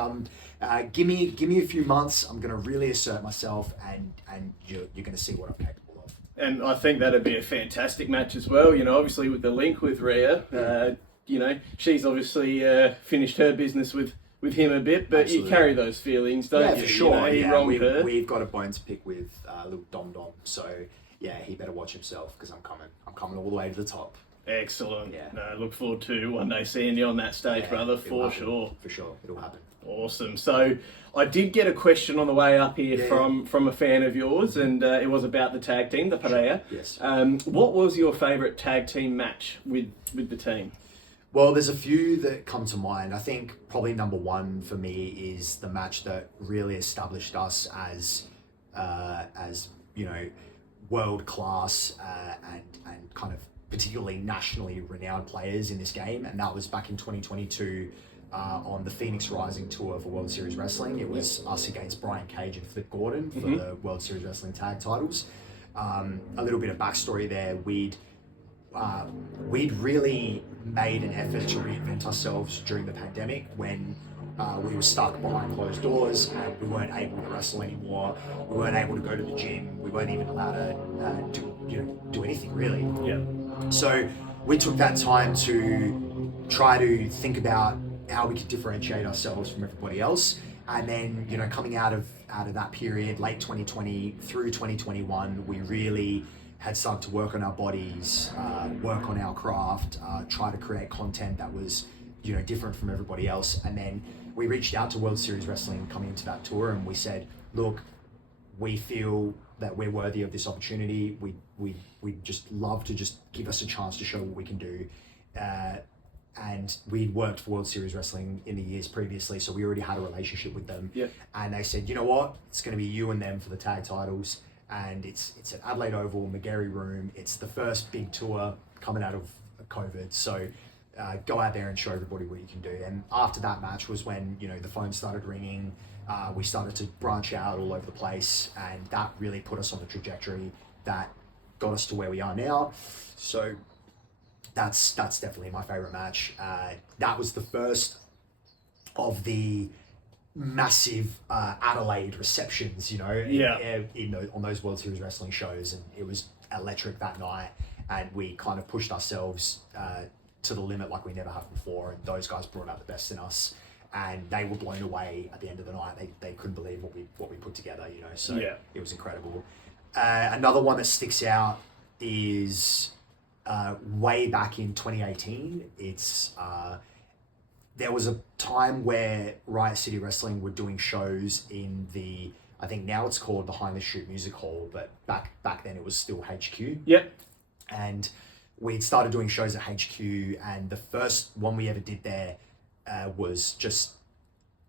give me a few months. I'm gonna really assert myself, and you're gonna see what I'm capable of. And I think that'd be a fantastic match as well. You know, obviously with the link with Rhea, you know, she's obviously finished her business with him a bit, but Absolutely. You carry those feelings, don't you? Yeah, for sure. You know, we've got a bone to pick with little Dom. So. Yeah, he better watch himself, because I'm coming all the way to the top. Excellent. Yeah. No, look forward to one day seeing you on that stage, brother, for sure. For sure, it'll happen. Awesome. So I did get a question on the way up here from a fan of yours, and it was about the tag team, the Pareja. Sure. Yes. What was your favourite tag team match with the team? Well, there's a few that come to mind. I think probably number one for me is the match that really established us as you know, world class and kind of particularly nationally renowned players in this game, and that was back in 2022 on the Phoenix Rising tour for World Series Wrestling. It was us against Brian Cage and Flip Gordon for the World Series Wrestling tag titles. A little bit of backstory there. We'd really made an effort to reinvent ourselves during the pandemic when we were stuck behind closed doors and we weren't able to wrestle anymore. We weren't able to go to the gym. We weren't even allowed to do anything really. Yeah. So we took that time to try to think about how we could differentiate ourselves from everybody else. And then, you know, coming out of that period, late 2020 through 2021, we really had started to work on our bodies, work on our craft, try to create content that was, you know, different from everybody else. And then we reached out to World Series Wrestling coming into that tour, and we said, look, we feel that we're worthy of this opportunity. We'd just love to just give us a chance to show what we can do. And we'd worked for World Series Wrestling in the years previously, so we already had a relationship with them. Yep. And they said, you know what, it's going to be you and them for the tag titles. And it's at Adelaide Oval, McGarry Room. It's the first big tour coming out of COVID. So go out there and show everybody what you can do. And after that match was when, you know, the phone started ringing. We started to branch out all over the place, and that really put us on the trajectory that got us to where we are now. So that's definitely my favorite match. That was the first of the massive Adelaide receptions, you know, on those World Series Wrestling shows, and it was electric that night. And we kind of pushed ourselves to the limit like we never have before, and those guys brought out the best in us, and they were blown away at the end of the night. They couldn't believe what we put together, you know. So it was incredible. Another one that sticks out is way back in 2018. It's there was a time where Riot City Wrestling were doing shows in the, I think now it's called Behind the Shoot Music Hall, but back then it was still HQ. Yep. And we'd started doing shows at HQ, and the first one we ever did there was just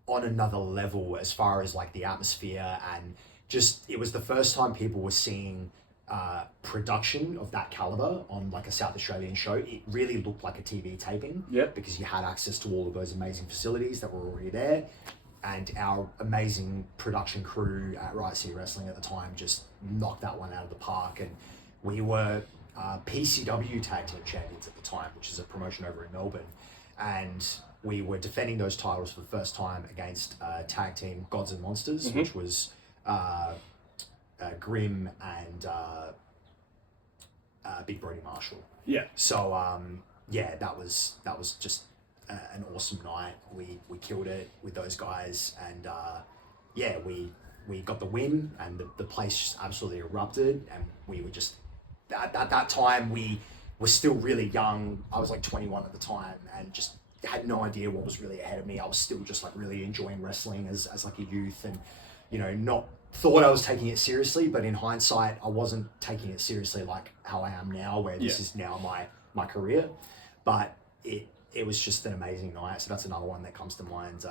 on another level as far as like the atmosphere, and just, it was the first time people were seeing production of that caliber on like a South Australian show. It really looked like a TV taping, because you had access to all of those amazing facilities that were already there. And our amazing production crew at Riot City Wrestling at the time just knocked that one out of the park. And we were PCW Tag Team Champions at the time, which is a promotion over in Melbourne. And we were defending those titles for the first time against Tag Team Gods and Monsters, which was Grim and Big Brody Marshall. Yeah. So that was just an awesome night. We killed it with those guys, and we got the win, and the place just absolutely erupted. And we were just at that time we were still really young. I was like 21 at the time, and just had no idea what was really ahead of me. I was still just like really enjoying wrestling as like a youth, and not thought I was taking it seriously, but in hindsight I wasn't taking it seriously like how I am now, where this is now my career. But it was just an amazing night. So that's another one that comes to mind.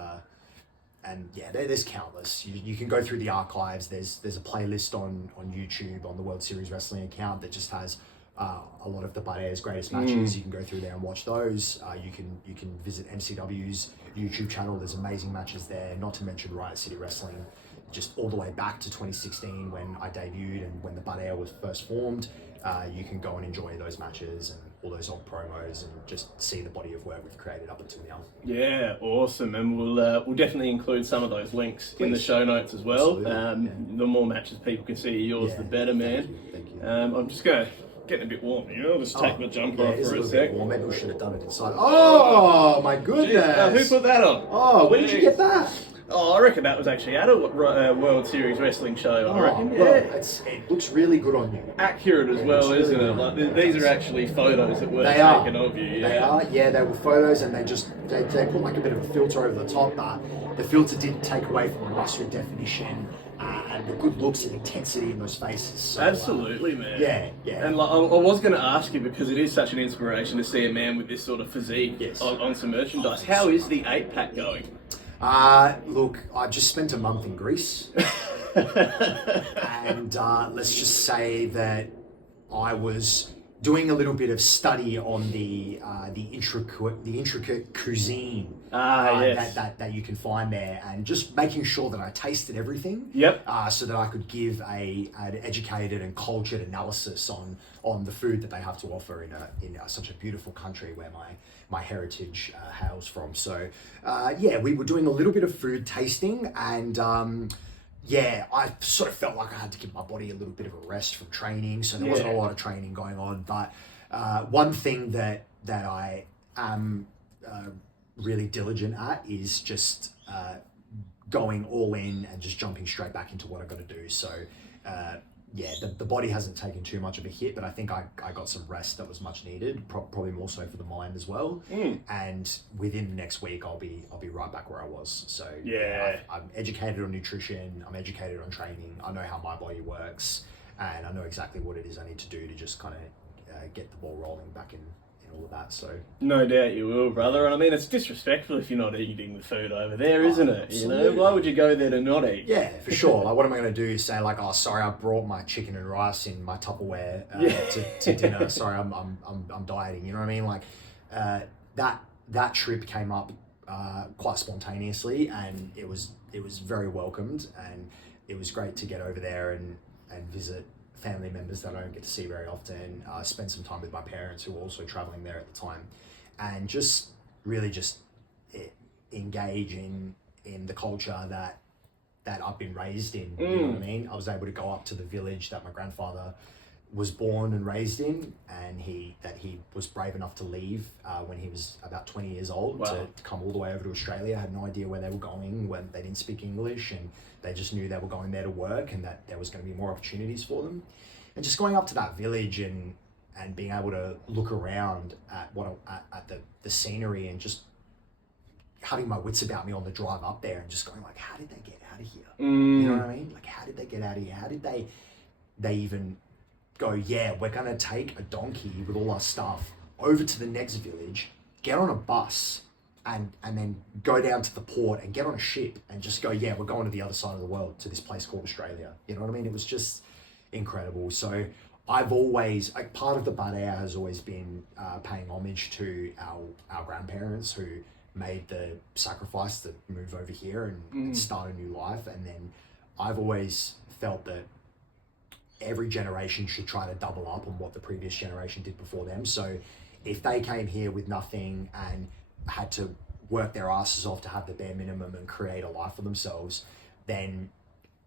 And yeah, there's countless. You can go through the archives. There's a playlist on YouTube on the World Series Wrestling account that just has a lot of the Butt Air's greatest matches. You can go through there and watch those. You can visit MCW's YouTube channel. There's amazing matches there. Not to mention Riot City Wrestling, just all the way back to 2016 when I debuted and when the Butt Air was first formed. You can go and enjoy those matches and all those old promos and just see the body of work we've created up until now. Yeah, awesome, and we'll definitely include some of those links in the show notes as well. The more matches people can see yours, the better, man. Thank you. I'm just getting a bit warm. I'll just take my jumper off for a sec. Well, maybe we should have done it inside. Oh my goodness! Who put that on? Oh, where did you get that? Oh, I reckon that was actually at a World Series Wrestling show. I reckon. Well, it looks really good on you. Accurate as well, really isn't it? good. Like these are actually photos that were They taken are. of you. Yeah. They are. Yeah, they were photos, and they put like a bit of a filter over the top, but the filter didn't take away from the mustard definition and the good looks and intensity in those faces. So, Absolutely, man. Yeah. And like, I was going to ask you, because it is such an inspiration to see a man with this sort of physique on some merchandise. How is the 8-pack going? Look, I just spent a month in Greece, and let's just say that I was doing a little bit of study on the intricate cuisine that you can find there, and just making sure that I tasted everything. Yep. So that I could give an educated and cultured analysis on the food that they have to offer in such a beautiful country where my heritage hails from. So we were doing a little bit of food tasting, and I sort of felt like I had to give my body a little bit of a rest from training, so there wasn't a lot of training going on. But one thing that I am really diligent at is just going all in and just jumping straight back into what I got to do. So the body hasn't taken too much of a hit, but I think I got some rest that was much needed, probably more so for the mind as well. And within the next week, I'll be right back where I was. So I'm educated on nutrition, I'm educated on training, I know how my body works, and I know exactly what it is I need to do to just kind of get the ball rolling back in all of that. So no doubt you will, brother. And I mean, it's disrespectful if you're not eating the food over there, isn't it? Absolutely. Why would you go there to not eat? Yeah, for sure. Like, what am I going to do? Say like, oh, sorry, I brought my chicken and rice in my Tupperware to dinner. Sorry, I'm dieting. You know what I mean? Like, that trip came up quite spontaneously, and it was very welcomed, and it was great to get over there and visit family members that I don't get to see very often, spend some time with my parents who were also traveling there at the time, and just really engage in the culture that I've been raised in. You know what I mean? I was able to go up to the village that my grandfather was born and raised in, and he was brave enough to leave when he was about 20 years old to come all the way over to Australia. I had no idea where they were going, when they didn't speak English, and they just knew they were going there to work and that there was going to be more opportunities for them. And just going up to that village and being able to look around at the scenery, and just having my wits about me on the drive up there, and just going like, how did they get out of here? You know what I mean? Like, how did they get out of here? How did they even go, we're going to take a donkey with all our stuff over to the next village, get on a bus, and then go down to the port and get on a ship and just go, we're going to the other side of the world, to this place called Australia. You know what I mean? It was just incredible. So I've always, like, part of the Butt Air has always been paying homage to our grandparents who made the sacrifice to move over here and start a new life. And then I've always felt that every generation should try to double up on what the previous generation did before them. So if they came here with nothing and had to work their asses off to have the bare minimum and create a life for themselves, then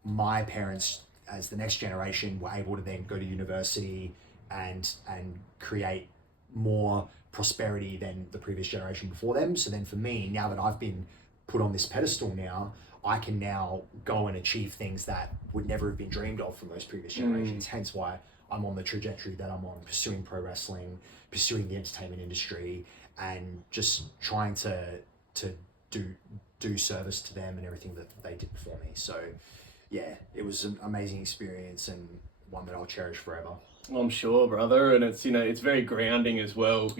my parents, as the next generation, were able to then go to university and create more prosperity than the previous generation before them. So then for me, now that I've been put on this pedestal now, I can now go and achieve things that would never have been dreamed of from those previous generations. Hence why I'm on the trajectory that I'm on, pursuing pro wrestling, pursuing the entertainment industry, and just trying to do service to them and everything that they did before me. So yeah, it was an amazing experience and one that I'll cherish forever. I'm sure, brother, and it's it's very grounding as well.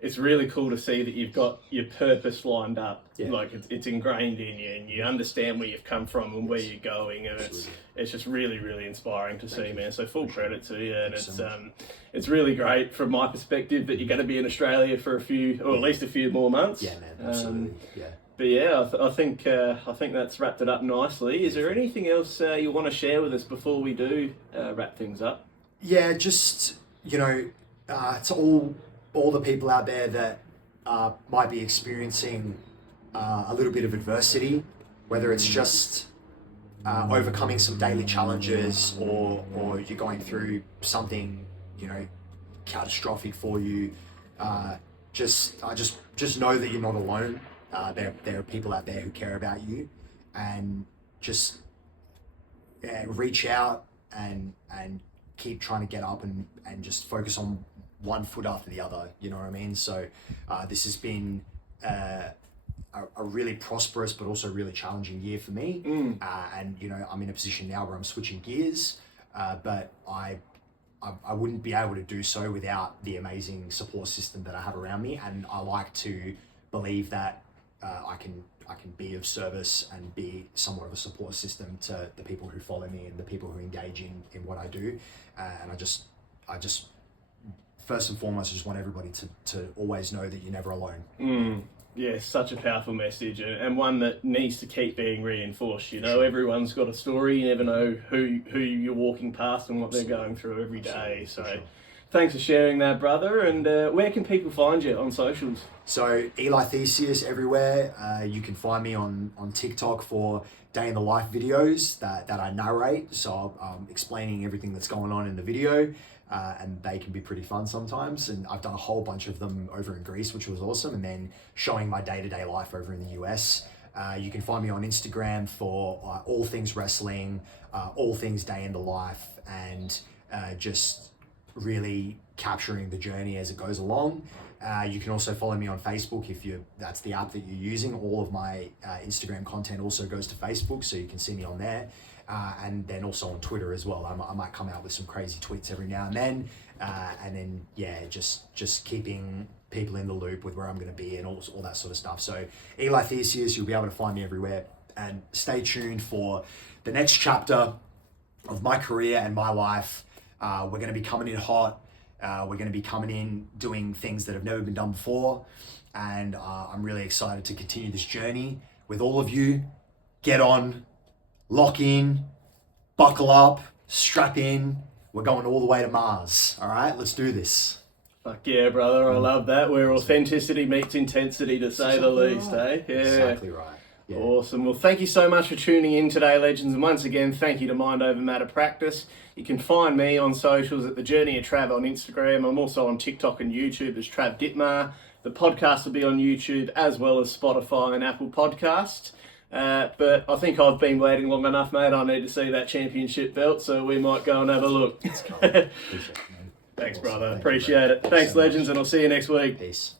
It's really cool to see that you've got your purpose lined up. Yeah. Like it's ingrained in you, and you understand where you've come from and where you're going, and it's just really, really inspiring to see, man. So full credit to you, and it's really great from my perspective that you're going to be in Australia for at least a few more months. Yeah, man, absolutely. But yeah, I think that's wrapped it up nicely. Is there anything else you want to share with us before we do wrap things up? Yeah, just to all the people out there that might be experiencing a little bit of adversity, whether it's just overcoming some daily challenges or you're going through something catastrophic for you. Just know that you're not alone. There are people out there who care about you, and just reach out and keep trying to get up and just focus on one foot after the other. You know what I mean? So this has been a really prosperous but also really challenging year for me. And I'm in a position now where I'm switching gears, but I wouldn't be able to do so without the amazing support system that I have around me. And I like to believe that I can be of service and be somewhat of a support system to the people who follow me and the people who engage in what I do. And I just first and foremost, I just want everybody to always know that you're never alone. Yeah, such a powerful message, and one that needs to keep being reinforced. Everyone's got a story. You never know who you're walking past and what they're going through every day. So thanks for sharing that, brother. And where can people find you on socials? So Eli Theseus everywhere. You can find me on TikTok for day in the life videos that I narrate. So I'm explaining everything that's going on in the video. And they can be pretty fun sometimes. And I've done a whole bunch of them over in Greece, which was awesome. And then showing my day-to-day life over in the US. You can find me on Instagram for all things wrestling, all things day in the life, and just really capturing the journey as it goes along. You can also follow me on Facebook if that's the app that you're using. All of my Instagram content also goes to Facebook, so you can see me on there. And then also on Twitter as well. I might come out with some crazy tweets every now and then. And then, just keeping people in the loop with where I'm going to be and all that sort of stuff. So Eli Theseus, you'll be able to find me everywhere. And stay tuned for the next chapter of my career and my life. We're going to be coming in hot. We're going to be coming in doing things that have never been done before. And I'm really excited to continue this journey with all of you. Get on. Lock in, buckle up, strap in. We're going all the way to Mars. All right, let's do this. Fuck yeah, brother. I love that. Where authenticity meets intensity, to say the least, eh? Yeah. Exactly right. Yeah. Awesome. Well, thank you so much for tuning in today, legends. And once again, thank you to Mind Over Matter Practice. You can find me on socials at The Journey of Trav on Instagram. I'm also on TikTok and YouTube as Trav Dittmar. The podcast will be on YouTube as well as Spotify and Apple Podcast. But I think I've been waiting long enough, mate. I need to see that championship belt, so we might go and have a look. Let's go. Appreciate it, man. Thanks, brother. Appreciate it. Thanks, legends, and I'll see you next week. Peace.